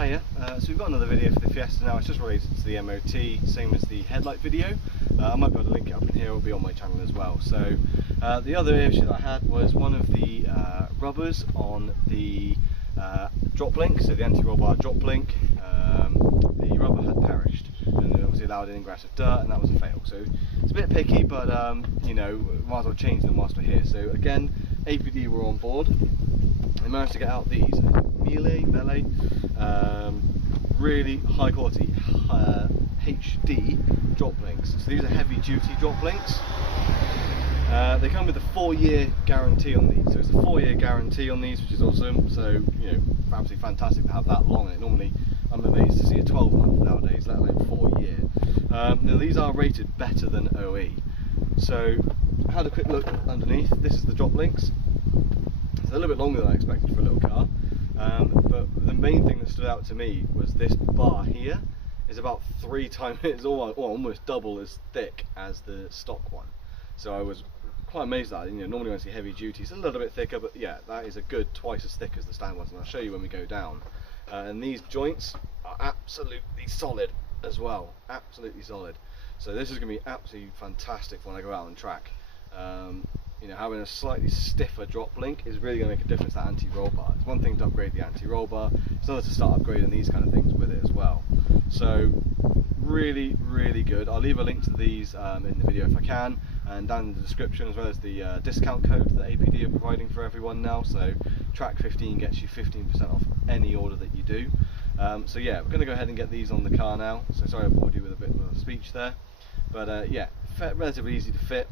Hiya, so we've got another video for the Fiesta now. It's just related to the MOT, same as the headlight video. I might be able to link it up in here, it'll be on my channel as well. So the other issue that I had was one of the rubbers on the drop link, so the anti-roll bar drop link, the rubber had perished and it obviously allowed an ingress of dirt, and that was a fail. So it's a bit picky, but you know, might as well change them whilst we're here. So again, APD were on board. I managed to get out these Meyle, really high quality HD drop links. So these are heavy duty drop links. They come with a 4-year guarantee on these, so it's a 4-year guarantee on these, which is awesome. So you know, absolutely fantastic to have that long. And normally I'm amazed to see a 12-month nowadays, let alone 4-year. Now these are rated better than OE. So I had a quick look underneath. This is the drop links. It's a little bit longer than I expected for a little car, but the main thing that stood out to me was this bar here is about 3 times, it's almost double as thick as the stock one. So I was quite amazed at that. You know, normally when I see heavy duty, it's a little bit thicker, but yeah, that is a good twice as thick as the standard ones, and I'll show you when we go down. And these joints are absolutely solid as well, absolutely solid. So this is going to be absolutely fantastic when I go out on track. You know, having a slightly stiffer drop link is really going to make a difference to that anti-roll bar. It's one thing to upgrade the anti-roll bar, it's another to start upgrading these kind of things with it as well. So really, really good. I'll leave a link to these in the video if I can, and down in the description, as well as the discount code that APD are providing for everyone now. So track 15 gets you 15% off any order that you do. So yeah, we're going to go ahead and get these on the car now. So sorry I bored you with a bit of a speech there, but yeah, relatively easy to fit.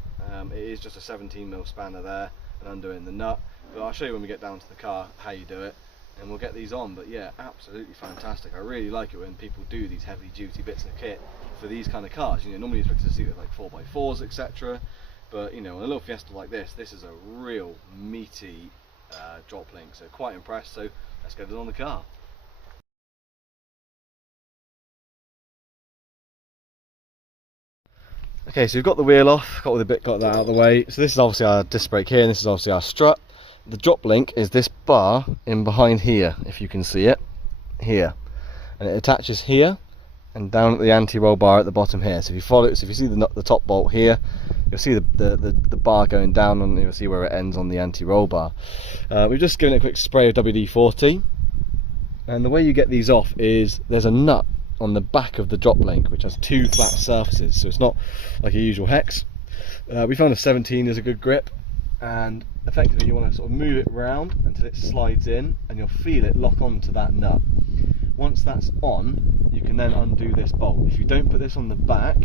It is just a 17mm spanner there and undoing the nut, but I'll show you when we get down to the car how you do it, and we'll get these on. But yeah, absolutely fantastic. I really like it when people do these heavy duty bits of kit for these kind of cars. You know, normally you're expected to see it like 4x4s, etc., but you know, on a little Fiesta like this is a real meaty drop link, so quite impressed. So let's get it on the car. Okay, so we've got the wheel off, got that out of the way. So this is obviously our disc brake here, and this is obviously our strut. The drop link is this bar in behind here, if you can see it, here. And it attaches here and down at the anti-roll bar at the bottom here. So if you follow it, so if you see the top bolt here, you'll see the bar going down, and you'll see where it ends on the anti-roll bar. We've just given it a quick spray of WD-40, and the way you get these off is there's a nut on the back of the drop link which has 2 flat surfaces, so it's not like a usual hex. We found a 17 is a good grip, and effectively you want to sort of move it round until it slides in, and you'll feel it lock onto that nut. Once that's on, you can then undo this bolt. If you don't put this on the back,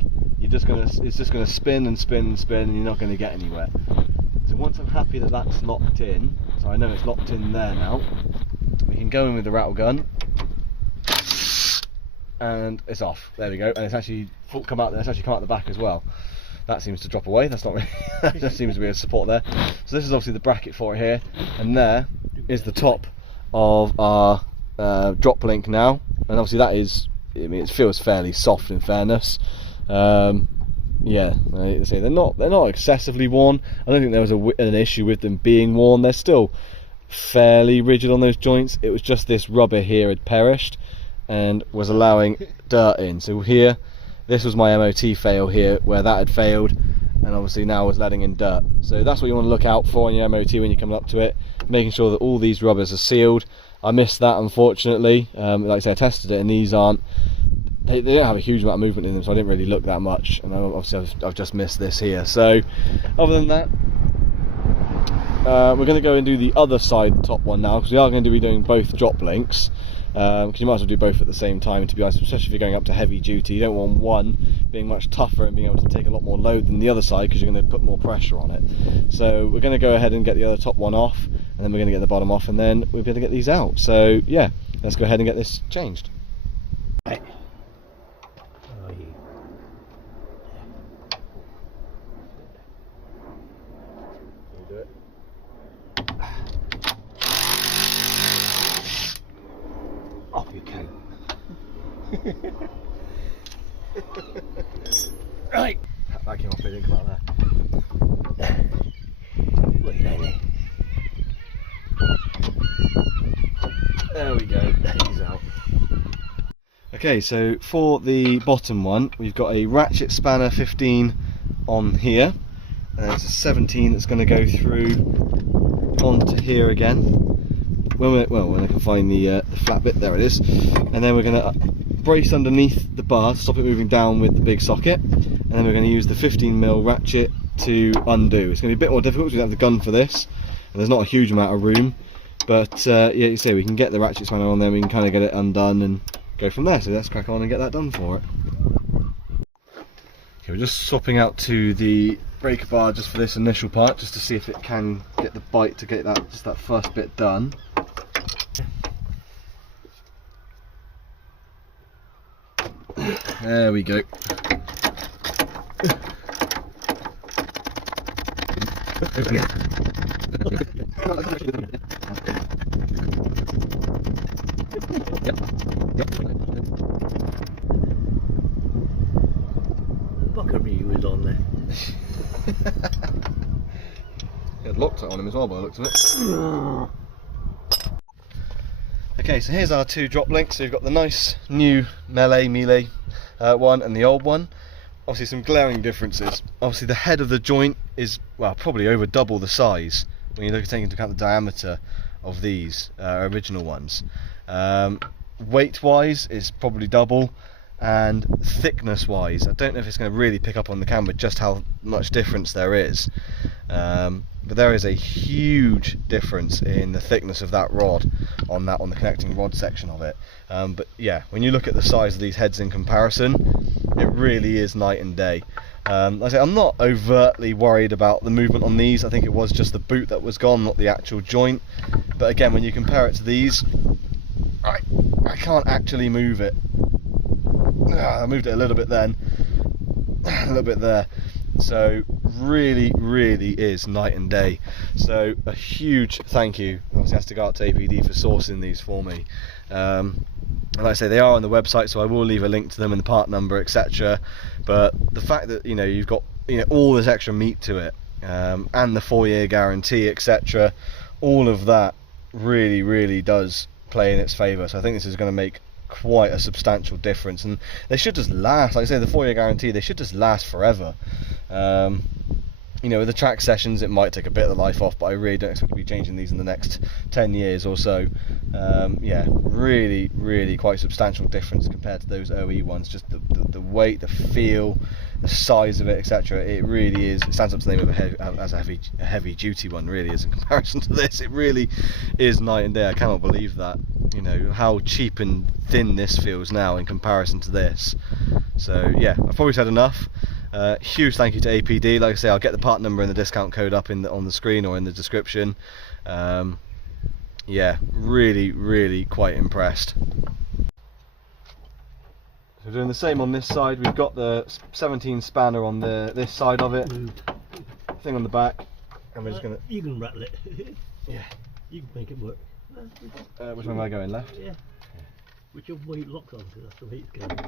it's just going to spin and spin and spin, and you're not going to get anywhere. So once I'm happy that that's locked in, so I know it's locked in there now, we can go in with the rattle gun, and it's off. There we go, and it's actually come out the back as well. That seems to drop away. That's not really that just seems to be a support there. So this is obviously the bracket for it here, and there is the top of our drop link now, and obviously that is, I mean, it feels fairly soft in fairness. Yeah, I say they're not excessively worn. I don't think there was an issue with them being worn. They're still fairly rigid on those joints. It was just this rubber here had perished and was allowing dirt in. So here, this was my MOT fail here, where that had failed, and obviously now was letting in dirt. So that's what you want to look out for on your MOT when you're coming up to it, making sure that all these rubbers are sealed. I missed that, unfortunately. Like I say, I tested it, and these aren't, they don't have a huge amount of movement in them, so I didn't really look that much, and obviously I've just missed this here. So other than that, we're going to go and do the other side top one now, because we are going to be doing both drop links. Because you might as well do both at the same time, to be honest, especially if you're going up to heavy duty. You don't want one being much tougher and being able to take a lot more load than the other side, because you're going to put more pressure on it. So we're going to go ahead and get the other top one off, and then we're going to get the bottom off, and then we'll be able to get these out. So yeah, let's go ahead and get this changed. Right. Do it. Off you can. Right. That came off, it didn't come out there. Look at that. There we go, he's out. Okay, so for the bottom one, we've got a ratchet spanner 15 on here, and it's a 17 that's going to go through onto here again. When I can find the flat bit, there it is. And then we're going to brace underneath the bar to stop it moving down with the big socket, and then we're going to use the 15mm ratchet to undo. It's going to be a bit more difficult because we have the gun for this, and there's not a huge amount of room. But yeah, you see, we can get the ratchet spanner on there, we can kind of get it undone and go from there. So let's crack on and get that done for it. Okay, we're just swapping out to the breaker bar just for this initial part, just to see if it can get the bite to get that, just that first bit done. There we go. Buckaroo was on there. He had Loctite on him as well by the looks of it. Okay, so here's our two drop links. So you've got the nice new Meyle one and the old one. Obviously some glaring differences. Obviously the head of the joint is, well, probably over double the size when you look at taking into account the diameter of these original ones. Weight wise is probably double, and thickness wise, I don't know if it's going to really pick up on the camera just how much difference there is. But there is a huge difference in the thickness of that rod on the connecting rod section of it. But yeah, when you look at the size of these heads in comparison, it really is night and day. Like I say, I'm not overtly worried about the movement on these. I think it was just the boot that was gone, not the actual joint. But again, when you compare it to these, I can't actually move it. I moved it a little bit then, a little bit there. So really is night and day. So a huge thank you obviously has to go out to APD for sourcing these for me. And like I say, they are on the website, so I will leave a link to them and the part number, etc. But the fact that you've got all this extra meat to it, and the 4-year guarantee, etc., all of that really does play in its favour. So I think this is going to make quite a substantial difference, and they should just last. Like I say, the 4-year guarantee, they should just last forever. With the track sessions, it might take a bit of the life off, but I really don't expect to be changing these in the next 10 years or so. Yeah, really quite substantial difference compared to those OE ones. Just the weight, the feel, the size of it, etc. It really is. It stands up to the name of a heavy duty one, really is, in comparison to this. It really is night and day. I cannot believe that. How cheap and thin this feels now in comparison to this. So yeah, I've probably said enough. Huge thank you to APD. Like I say, I'll get the part number and the discount code up on the screen or in the description. Yeah, really quite impressed. So we're doing the same on this side. We've got the 17 spanner on this side of it, thing on the back, and we're just gonna. You can rattle it. Yeah. You can make it work. Which way am I going? Left? Yeah. Whichever way it locks on, because that's the way it's going.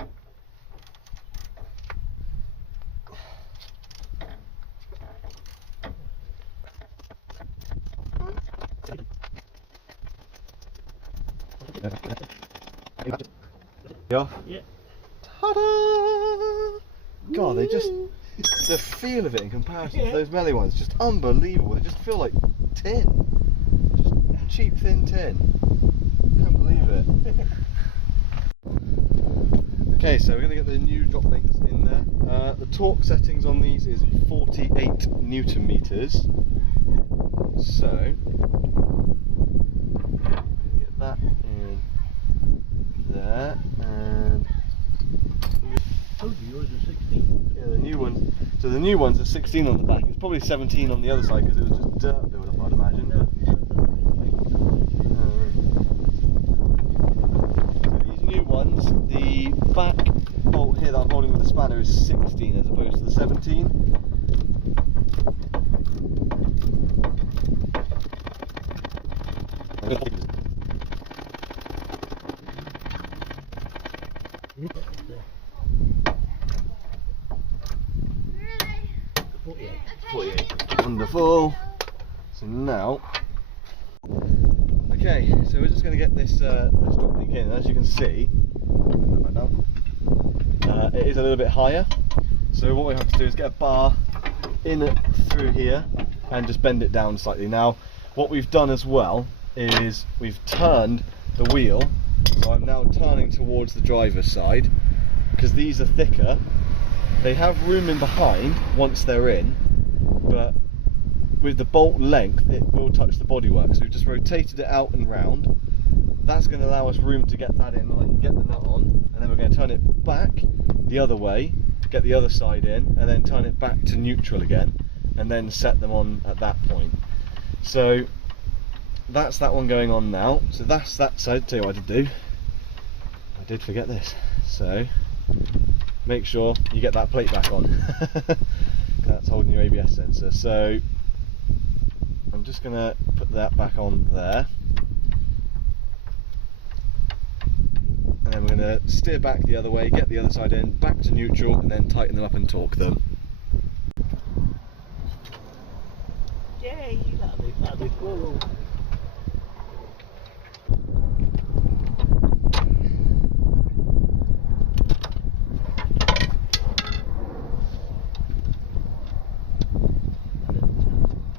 Yeah. Yeah. Ta-da! God, they just, the feel of it in comparison to those Meyle ones, just unbelievable. They just feel like tin, just cheap thin tin. Can't believe it. Okay, so we're going to get the new drop links in there. The torque settings on these is 48 Newton meters. So get that in there, and Oh, yours is 16. yeah, the new one. So the new one's a 16 on the back. It's probably 17 on the other side because it was just dirt build up, I'd imagine. But so these new ones, the back bolt here that I'm holding with the spanner is 16 as opposed to the 17. Wonderful. So now, okay, so we're just going to get this drop link in. As you can see, now. It is a little bit higher, so what we have to do is get a bar in through here and just bend it down slightly. Now what we've done as well is we've turned the wheel, so I'm now turning towards the driver's side, because these are thicker. They have room in behind once they're in, but with the bolt length it will touch the bodywork, so we've just rotated it out and round. That's going to allow us room to get that in, and I can get the nut on, and then we're going to turn it back the other way, get the other side in, and then turn it back to neutral again, and then set them on at that point. So that's that one going on now. So that's that side. Tell you what I did do. I did forget this. So make sure you get that plate back on. That's holding your ABS sensor. So I'm just going to put that back on there. And then we're going to steer back the other way, get the other side in, back to neutral, and then tighten them up and torque them. Yay, that'll be cool.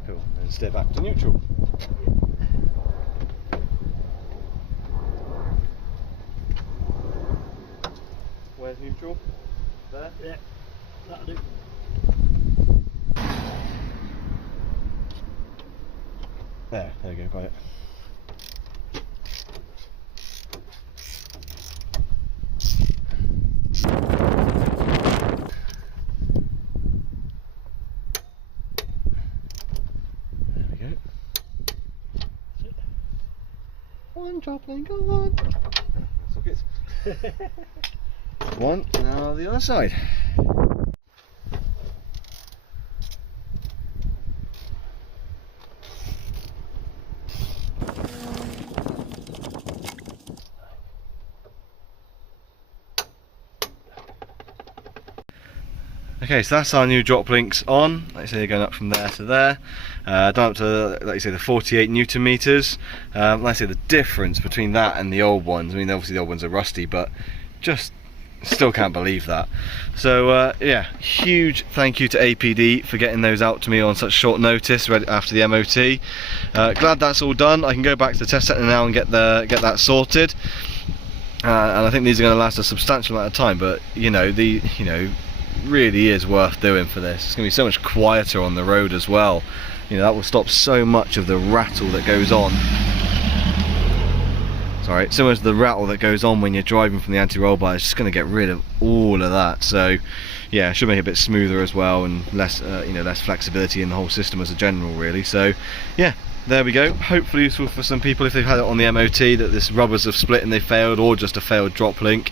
Cool, and steer back to neutral. Where's neutral? There? Yeah, that'll do. There we go, got it. There we go. One drop link on. That's all good. One, now the other side. Okay, so that's our new drop links on. Like I say, they're going up from there to there, down up to, like you say, the 48 Newton meters. Like I say, the difference between that and the old ones, I mean, obviously the old ones are rusty, but just still can't believe that. So yeah, huge thank you to APD for getting those out to me on such short notice right after the MOT. Glad that's all done. I can go back to the test centre now and get that sorted. And I think these are going to last a substantial amount of time, but really is worth doing for this. It's going to be so much quieter on the road as well. That will stop so much of the rattle that goes on. Sorry, so much of the rattle that goes on when you're driving from the anti-roll bar. It's just going to get rid of all of that. So yeah, it should make it a bit smoother as well, and less less flexibility in the whole system as a general, really. So yeah, there we go. Hopefully useful for some people if they've had it on the MOT, that this rubbers have split and they failed, or just a failed drop link.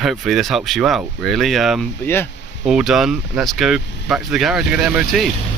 Hopefully this helps you out, really. But yeah, all done. Let's go back to the garage and get it MOT'd.